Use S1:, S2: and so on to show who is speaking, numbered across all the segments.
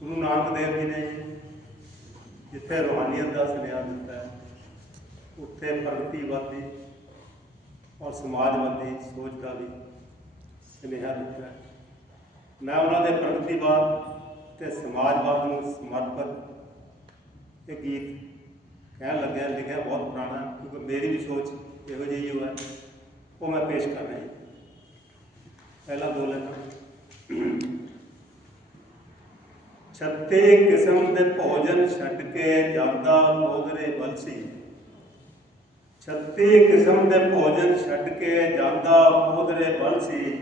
S1: ਗੁਰੂ ਨਾਨਕ ਦੇਵ ਜੀ ਨੇ ਜਿੱਥੇ ਰੂਹਾਨੀਅਤ ਦਾ ਸੁਨੇਹਾ ਦਿੱਤਾ ਹੈ, ਉੱਥੇ ਪ੍ਰਗਤੀਵਾਦੀ ਔਰ ਸਮਾਜਵਾਦੀ ਸੋਚ ਦਾ ਵੀ ਸੁਨੇਹਾ ਦਿੱਤਾ ਹੈ। ਮੈਂ ਉਹਨਾਂ ਦੇ ਪ੍ਰਗਤੀਵਾਦ ਤੇ ਸਮਾਜਵਾਦ ਨੂੰ ਸਮਰਪਿਤ ਇਹ ਗੀਤ ਕਹਿਣ ਲੱਗਿਆ, ਲਿਖਿਆ ਬਹੁਤ ਪੁਰਾਣਾ ਕਿਉਂਕਿ ਮੇਰੀ ਵੀ ਸੋਚ ਇਹੋ ਜਿਹੀ ਹੋ ਹੈ। ਉਹ ਮੈਂ ਪੇਸ਼ ਕਰ ਰਿਹਾ ਹਾਂ ਪਹਿਲਾ ਦੋ ਲਾਈਨਾਂ। ਛੱਤੇ ਕਿਸਮ ਦੇ ਭੋਜਨ ਛੱਡ ਕੇ ਜਾਂਦਾ ਮੋਗਰੇ ਬਲਸੀ। ਛੱਤੀ ਕਿਸਮ ਦੇ ਭੋਜਨ ਛੱਡ ਕੇ ਜਾਂਦਾ ਮੋਗਰੇ ਬਲਸੀ।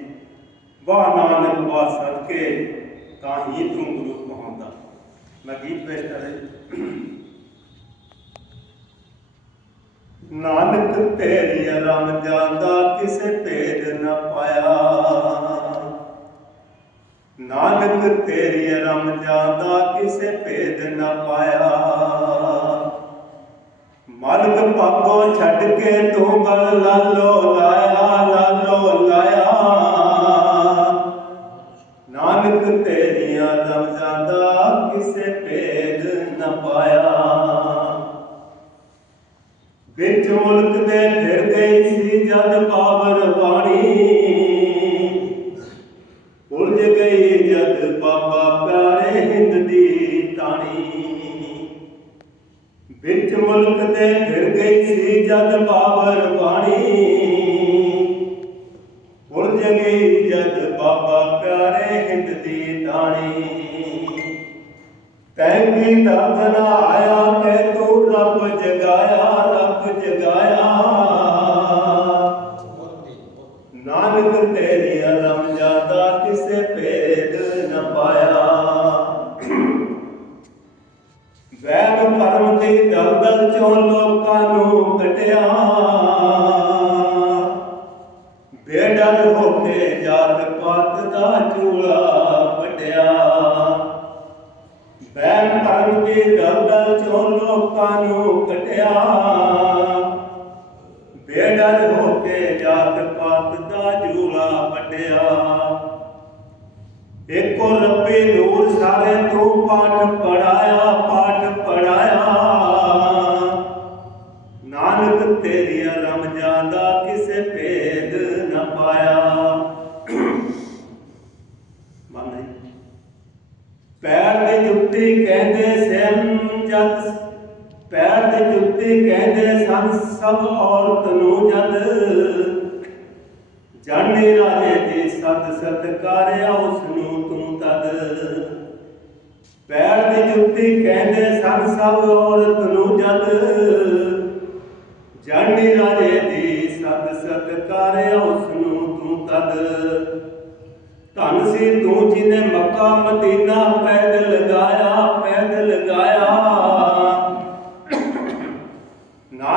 S1: ਵਾਹ ਨਾਨਕ ਵਾ ਸਦਕੇ ਤਾਂ ਹੀ ਤੂੰ ਗੁਰੂ ਕਹਾਉਂਦਾ। ਮੈਂ ਗੀਤ ਪੇਸ਼ ਕਰ ਨਾਨਕ ਤੇਰੀ ਰਮ ਜਾਂਦਾ, ਕਿਸੇ ਭੇਦ ਨਾ ਪਾਇਆ। ਨਾਨਕ ਤੇਰੀ ਰਮ ਜਾਂਦਾ ਕਿਸੇ ਭੇਦ ਨਾ ਪਾਇਆ। ਮਲਕ ਪਾਗੋ ਛੱਡ ਕੇ ਤੂੰ ਗਲ ਲਾਲੋ ਲਾਇਆ ਲਾਲੋ ਲਾਇਆ। ਨਾਨਕ ਤੇਰੀਆਂ ਰਮ ਜਾਂਦਾ ਕਿਸੇ ਭੇਦ ਨਾ ਪਾਇਆ। ਵਿੱਚ ਮੁਲਕ ਦੇ ਫਿਰਦੇ ਸੀ ਜਦ ਪਾਵਰ ਬਾਣੀ। ਉਲਝ ਗਈ ਜਦ ਬਾਬਾ ਪਿਆਰੇ ਹਿੰਦ ਦੀ ਤਾਣੀ। ਵਿੱਚ ਮੁਲਕ ਦੇ ਫਿਰ ਗਈ ਸੀ ਜਦ ਪਾਵਰ ਬਾਣੀ। ਉਲਝ ਗਈ ਜਦ ਬਾਬਾ ਪਿਆਰੇ ਹਿੰਦ ਦੀ ਤਾਣੀ। ਤੈਂ ਕੀ ਕਟਿਆ ਬੇਡਰ ਹੋ ਕੇ ਜਾਤ ਪਾਤ ਦਾ ਜੂਲਾ ਵਟਿਆ ਏਕੋ ਰੱਬੀ ਨੂਰ ਸਾਰੇ ਤੂੰ ਪਾਠ ਪੜਾਇਆ ਪਾਠ ਪੜਾਇਆ। ਨਾਨਕ ਤੇਰੀ ਸਭ ਔਰਤ ਨੂੰ ਜਦ ਜਾਣੇ ਰਾਜੇ ਦੀ ਸਤ ਸਤਕਾਰਿਆ ਉਸ ਨੂੰ ਤੂੰ ਤਦ। ਪੈਰ ਦੀ ਜੁੱਤੀ ਕਹਿੰਦੇ ਸਨ ਸਭ ਔਰਤ ਨੂੰ ਜਦ। ਜਾਣੇ ਰਾਜੇ ਦੀ ਸਤ ਸਤਕਾਰਿਆ ਉਸ ਨੂੰ ਤੂੰ ਤਦ। ਧੰਨ ਸੀ ਤੂੰ ਜਿਨੇ ਮੱਕਾ ਮਦੀਨਾ ਪੈਦਲ ਲਗਾਇਆ ਪੈਦਲ ਲਗਾਇਆ।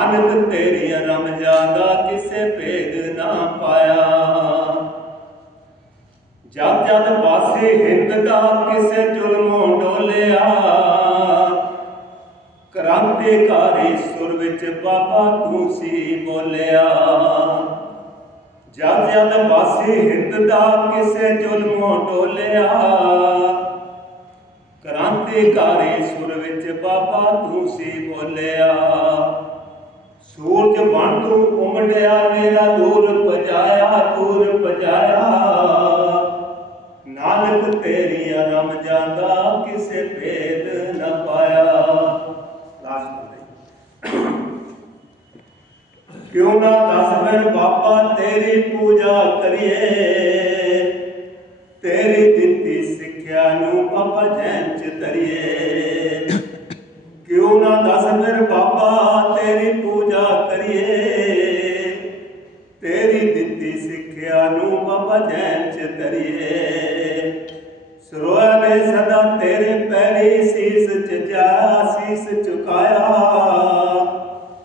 S1: ਨਾਨਕ ਤੇਰੀ ਰਮ ਜਾਂਦਾ ਕਿਸੇ ਭੇਦ ਨਾ ਪਾਇਆ। ਜਦ ਜਦ ਪਾਸੇ ਹਿੰਦ ਦਾ ਕਿਸੇ ਜ਼ੁਲਮੋਂ ਡੋਲਿਆ, ਕ੍ਰਾਂਤੀਕਾਰੀ ਸੁਰ ਵਿੱਚ ਬਾਬਾ ਤੂੰ ਸੀ ਬੋਲਿਆ। ਜਦ ਜਦ ਵਾਸੀ ਹਿੰਦ ਦਾ ਕਿਸੇ ਜ਼ੁਲਮੋਂ ਡੋਲਿਆ, ਕ੍ਰਾਂਤੀਕਾਰੀ ਸੁਰ ਵਿੱਚ ਬਾਬਾ ਤੂੰ ਸੀ ਬੋਲਿਆ। ਸੂਰਜ ਬਣ ਉਮੜਿਆ, ਮੇਰਾ ਦੂਰ ਪਜਾਇਆ ਦੂਰ ਪਜਾਇਆ ਨਾਨਕ ਤੇਰੀ ਰਮ ਜਾਂਦਾ, ਕਿਸੇ ਭੇਦ ਨਾ ਪਾਇਆ। ਲਾਸਟ ਕਿਉਂ ਨਾ ਦਸ ਫਿਰ ਬਾਬਾ ਤੇਰੀ ਪੂਜਾ ਕਰੀਏ। ਨੂੰ ਚ ਧਰੀਏ ਸਰੋਆ ਸਦਾ ਤੇਰੇ ਪੈਰੀ ਸੀਸ ਚ ਸੀਸ ਝੁਕਾਇਆ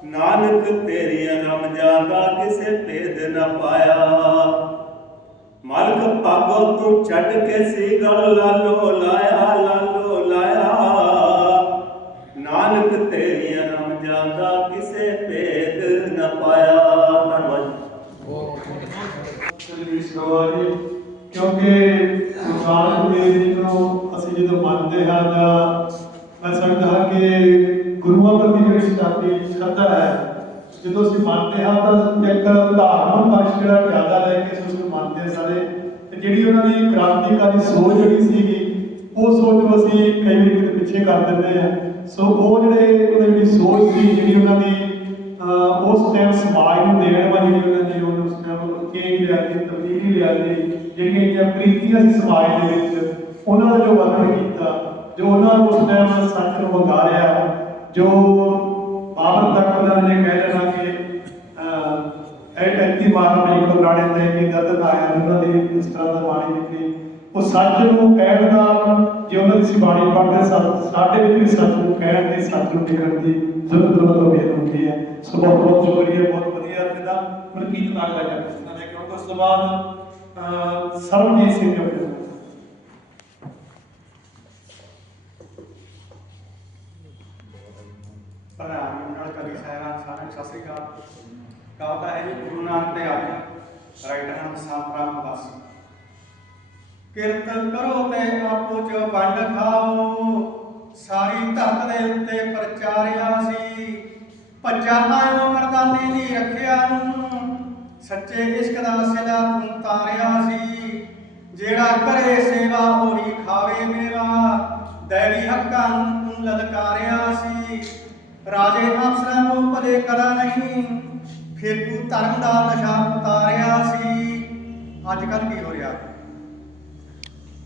S1: ਨਾਨਕ ਤੇਰੀ ਰਮ ਜਾਂਦਾ ਕਿਸੇ ਭੇਦ ਨ ਪਾਇਆ। ਮਲਕ ਪਾਗੋ ਤੂੰ ਛੱਡ ਕੇ ਸੀ ਗਲ ਲਾਲੋ ਲਾਇਆ ਲਾਲੋ ਲਾਇਆ। ਨਾਨਕ ਤੇਰੀ ਰਮ ਜਾਂਦਾ
S2: ਚਲੀ ਇਸ ਕਿਉਂਕਿ ਗੁਰਨਾਨਕ ਜੀ ਤੋਂ ਅਸੀਂ ਜਦੋਂ ਮੰਨਦੇ ਹਾਂ ਜਾਂ ਮੈਂ ਸਮਝਦਾ ਹਾਂ ਕਿ ਗੁਰੂਆਂ ਪ੍ਰਤੀ ਜਿਹੜੀ ਸਾਡੀ ਸ਼ਰਧਾ ਹੈ ਜਦੋਂ ਅਸੀਂ ਮੰਨਦੇ ਹਾਂ ਤਾਂ ਇੱਕ ਧਾਰਮਿਕ ਪਕਸ਼ ਜਿਹੜਾ ਜ਼ਿਆਦਾ ਲੈ ਕੇ ਅਸੀਂ ਉਸਨੂੰ ਮੰਨਦੇ ਸਾਰੇ। ਤੇ ਜਿਹੜੀ ਉਹਨਾਂ ਦੀ ਕ੍ਰਾਂਤੀਕਾਰੀ ਸੋਚ ਜਿਹੜੀ ਸੀਗੀ ਉਹ ਸੋਚ ਨੂੰ ਅਸੀਂ ਕਈ ਵਾਰੀ ਕਿਤੇ ਪਿੱਛੇ ਕਰ ਦਿੰਦੇ ਆ ਸੋ ਉਹ ਜਿਹੜੇ ਉਹਨਾਂ ਦੀ ਸੋਚ ਸੀ ਜਿਹੜੀ ਉਹਨਾਂ ਦੀ ਅਹ, ਉਸ ਟਾਈਮ ਸਮਾਜ ਨੂੰ ਦੇਣ ਵਾਲੀ ਜਿਹੜੀ ਲਿਆਂਦੀ ਲਿਆਂਦੀ ਜਿਹੜੀਆਂ ਜਿਹੜੀਆਂ ਪ੍ਰੀਤੀਆਂ ਸੀ ਸਮਾਜ ਦੇ ਵਿੱਚ ਉਹਨਾਂ ਦਾ ਜੋ ਵਰਣਨ ਕੀਤਾ, ਜੋ ਉਹਨਾਂ ਨੂੰ ਉਸ ਟਾਈਮ ਸੱਚ ਨੂੰ ਵੰਗਾਰਿਆ, ਜੋ ਬਾਬਰ ਤੱਕ ਨੇ ਕਹਿ ਦੇਣਾ ਕਿ ਇਹ ਐਤੀ ਮਾਰ ਮੇਂ ਕੋ ਗਾਣੇ ਤੇ ਕਿ ਦਰਦ ਆਇਆ, ਉਹਨਾਂ ਦੀ ਇਸ ਤਰ੍ਹਾਂ ਦਾ ਬਾਣੀ ਨਿਕਲੀ ਉਹ ਸੱਚ ਨੂੰ ਕਹਿਣ ਦਾ, ਜੇ ਉਹਨਾਂ ਦੀ ਬਾਣੀ ਪੜ੍ਹਦੇ ਸਾਡੇ ਵਿੱਚ ਵੀ ਸੱਚ ਨੂੰ ਕਹਿਣ ਦੀ, ਸੱਚ ਨੂੰ ਲਿਖਣ ਦੀ ਜ਼ਰੂਰਤ ਮਤਲਬ ਹੁੰਦੀ ਹੈ। ਸੋ ਬਹੁਤ ਬਹੁਤ ਸ਼ੁਕਰੀਆ, ਬਹੁਤ ਵਧੀਆ ਤੇ ਮਲਕੀਤ ਨਾਲ ਲੈ ਇਸ ਤਰ੍ਹਾਂ ਦੇ ਕਿਉਂਕਿ ਉਸ ਤੋਂ ਬਾਅਦ ਅਹ, ਸਿੰਘ ਜੀ ਹੋਏ।
S3: ਪ੍ਰਧਾਨ ਕਵੀ ਸਾਹਿਬਾਨ ਸਾਰਿਆਂ ਸਤਿ ਸ੍ਰੀ ਅਕਾਲ। ਕਵਿਤਾ ਹੈ ਜੀ ਗੁਰੂ ਨਾਨਕ ਦੇ ਅੱਜ ਰਾਈਟਰ ਹਨ ਸਾਂਪਰਾਮ ਵਾਸੀ। ਕਿਰਤ ਕਰੋ ਤੇ ਆਪੋ ਚ ਵੰਡ ਖਾਓ। ਸਾਰੀ ਧਰਤ ਦੇ ਉੱਤੇ ਪ੍ਰਚਾਰਿਆ ਸੀ। ਭੱਜਾ ਆਇਓ ਮਰਦਾਨੇ ਦੀ ਰੱਖਿਆ ਨੂੰ। ਸੱਚੇ ਇਸ਼ਕ ਦਾ ਸਿਲਾ ਤੂੰ ਤਾਰਿਆ ਸੀ। ਜਿਹੜਾ ਕਰੇ ਸੇਵਾ ਉਹੀ ਖਾਵੇ ਮੇਵਾ ਦੇਵੀ ਹੱਕਾਂ ਨੂੰ ਤੂੰ ਲਲਕਾਰਿਆ ਸੀ। ਰਾਜੇ ਅਫਸਰਾਂ ਨੂੰ ਭਲੇ ਕਰਾ ਨਹੀਂ, ਫਿਰ ਤੂੰ ਧਰਮ ਦਾ ਨਸ਼ਾ ਉਤਾਰਿਆ ਸੀ। ਅੱਜ ਕੱਲ ਕੀ ਹੋ ਰਿਹਾ?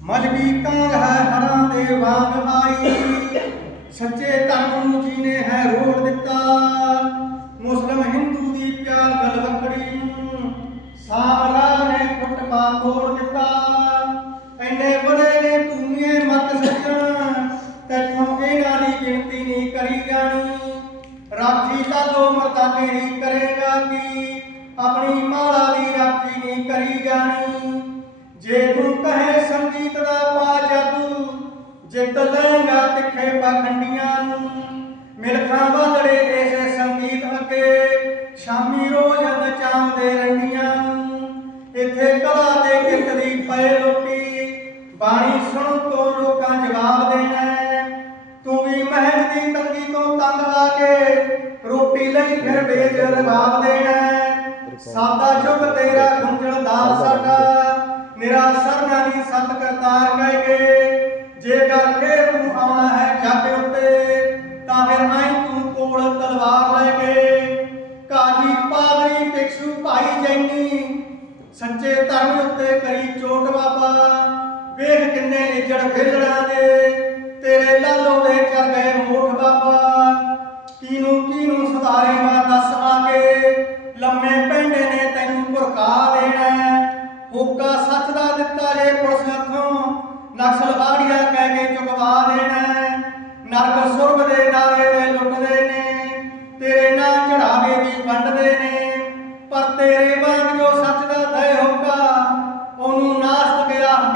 S3: ਮਜਬੀ ਕਾਂ ਹੈ ਹਰਾਂ ਦੇ ਵਾਂਗ ਆਈ। ਸੱਚੇ ਧਰਮ ਨੂੰ ਜੀਨੇ ਹੈ ਰੋੜ ਦਿੱਤਾ। ਸਾਮਰਾ ਨੇ ਫੁੱਟ ਤੋੜ ਦਿੱਤਾ। ਐਨੇ ਬੜੇ ਨੇ ਤੂਮੀਏ ਮਤ ਸੱਜਣ, ਤੈਥੋਂ ਇਹਨਾਂ ਦੀ ਗਿਣਤੀ ਨਹੀਂ ਕਰੀ ਜਾਣੀ। ਰਾਖੀ ਲਾਲੋ ਮਰਦਾਨੇ ਨਹੀਂ ਕਰੇਗਾ ਕੀ? ਆਪਣੀ ਮਾਲਾ ਦੀ ਰਾਖੀ ਨਹੀਂ ਕਰੀ ਜਾਣੀ। ਜੇ ਤੂੰ ਕਹੇ ਸੰਗੀਤ ਦਾ ਪਾ ਜਾਦੂ, ਜਿੱਤ ਲਏਗਾ ਤਿੱਖੇ ਪਖੰਡੀਆਂ ਨੂੰ। ਮਿਲਖਾਂ ਵਾਲੜੇ ਐਸੇ ਸੰਗੀਤ ਅੱਗੇ, ਸ਼ਾਮੀ ਰੋਜ਼ ਨਚਾਉਂਦੇ ਰਹਿੰਦੀਆਂ ਨੂੰ ਕਲਾ ਦੇ ਕਿਰਤ ਦੀ ਪਏ ਲੋਕੀ ਬਾਣੀ ਸੁਣ ਤੋਂ ਲੋਕਾਂ ਜਵਾਬ ਦੇਣਾ ਤੂੰ ਵੀ ਮਹਿਲ ਦੀ ਤੰਗੀ ਤੋਂ ਤੰਗ ਆ ਕੇ ਰੋਟੀ ਲਈ ਫਿਰ ਵੇਚ ਰਵਾਬ ਦੇਣਾ ਸਾਦਾ ਚੁੱਪ ਤੇਰਾ ਗੁੰਝਲਦਾਰ ਸਾਡਾ ਨਿਰਾ ਸਰਨਾ ਸਤ ਕਰਤਾਰ ਕਹਿ ਕੇ ਜੇ ਗੱਲ ਫੇਰ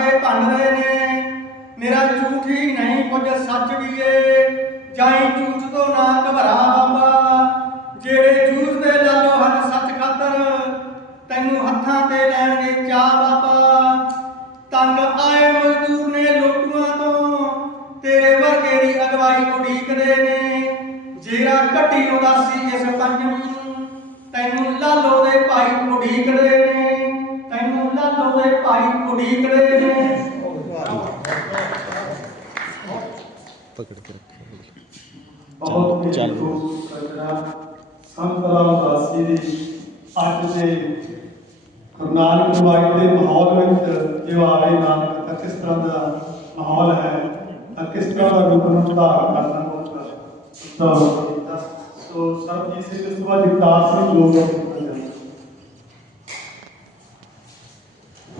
S3: ਨਾਸਤਕ ਆਖ ਨੇ। ਮੇਰਾ ਝੂਠ ਹੀ ਨਹੀਂ ਕੁਝ ਸੱਚ ਵੀ ਏ। ਜਾਈ ਝੂਠ ਤੋਂ ਨਾ ਘਬਰਾ ਬਾਬਾ। ਜਿਹੜੇ ਝੂਠ ਦੇ ਲਾਲੋ ਹਨ ਸੱਚ ਖਾਤਰ, ਤੈਨੂੰ ਹੱਥਾਂ ਤੇ ਲੈਣਗੇ ਚਾ ਬਾਬਾ। ਤੰਗ ਆਏ ਮਜ਼ਦੂਰ ਨੇ ਲੋਟੂਆਂ ਤੋਂ। ਤੇਰੇ ਵਰਗੇ ਦੀ ਅਗਵਾਈ ਉਡੀਕਦੇ ਨੇ। ਜੇਰਾ ਘਟੀ ਉਦਾਸੀ ਇਸ ਪੰਜ ਤੈਨੂੰ ਲਾਲੋ ਦੇ ਭਾਈ ਉਡੀਕਦੇ ਨੇ। ਤੈਨੂੰ ਲਾਲੋ ਦੇ ਭਾਈ ਉਡੀਕਦੇ ਨੇ?
S4: ਪਕੜ ਕੇ ਰੱਖੋ
S2: ਬਹੁਤ
S4: ਚੱਲ।
S2: ਸੰਤ ਰਾਮਦਾਸੀ ਦੀ ਅੱਜ ਦੇ ਨਾਨਕ ਵਾਹਿਗੁਰੂ ਦੇ ਮਾਹੌਲ ਵਿੱਚ ਜੋ ਆਵੇ ਨਾਨਕ ਤਾਂ ਕਿਸ ਤਰ੍ਹਾਂ ਦਾ ਮਾਹੌਲ ਹੈ ਤਾਂ ਕਿਸ ਤਰ੍ਹਾਂ ਦਾ ਰੂਪ ਨੂੰ ਧਾਰਨ ਕਰਨਾ ਹੋਊਗਾ ਤਾਂ ਸੋ ਸਿੰਘ ਇਸ ਤੋਂ ਬਾਅਦ ਜਗਤਾਰ ਸਿੰਘ ਲੋਕ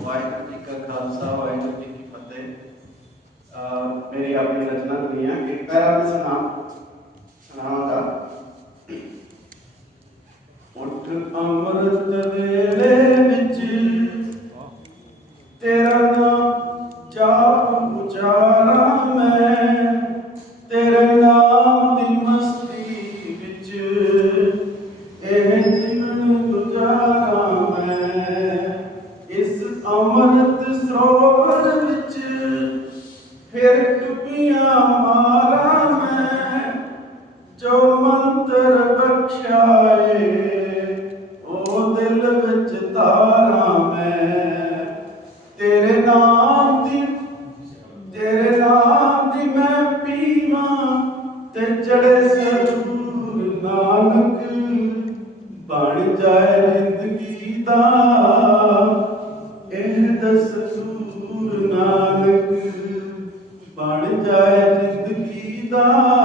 S5: ਵਾਹਿਗੁਰੂ ਜੀ ਕਾ ਖਾਲਸਾ ਵਾਹਿਗੁਰੂ ਜੀ ਕੀ ਫਤਿਹ ਅਹ ਮੇਰੀ ਆਪਣੀ ਰਚਨਾ ਦੁਨੀਆ ਇੱਕ ਪੈਰਾ ਦੇ ਸੁਨਾਮ ਸੁਣਾਵਾਂਗਾ ਉੱਠ ਅੰਮ੍ਰਿਤ ਵੇਲੇ ਵਿੱਚ ਤੇਰਾ ਨਾਮ ਜਾਪ ਉਚਾਰਾਂ ਮੈਂ, ਤੇਰੇ ਨਾਮ ਦੀ ਮਸਤੀ ਤਾਰਾ ਮੈਂ। ਤੇਰੇ ਨਾਮ ਦੀ ਤੇਰੇ ਨਾਮ ਦੀ ਮੈਂ ਪੀਵਾਂ ਤੇ ਚੜੇ ਸਰੂਰ ਨਾਨਕ ਬਣ ਜਾਏ ਜ਼ਿੰਦਗੀ ਦਾ। ਇਹ ਦਸਤੂਰ ਨਾਨਕ ਬਣ ਜਾਏ ਜ਼ਿੰਦਗੀ ਦਾ।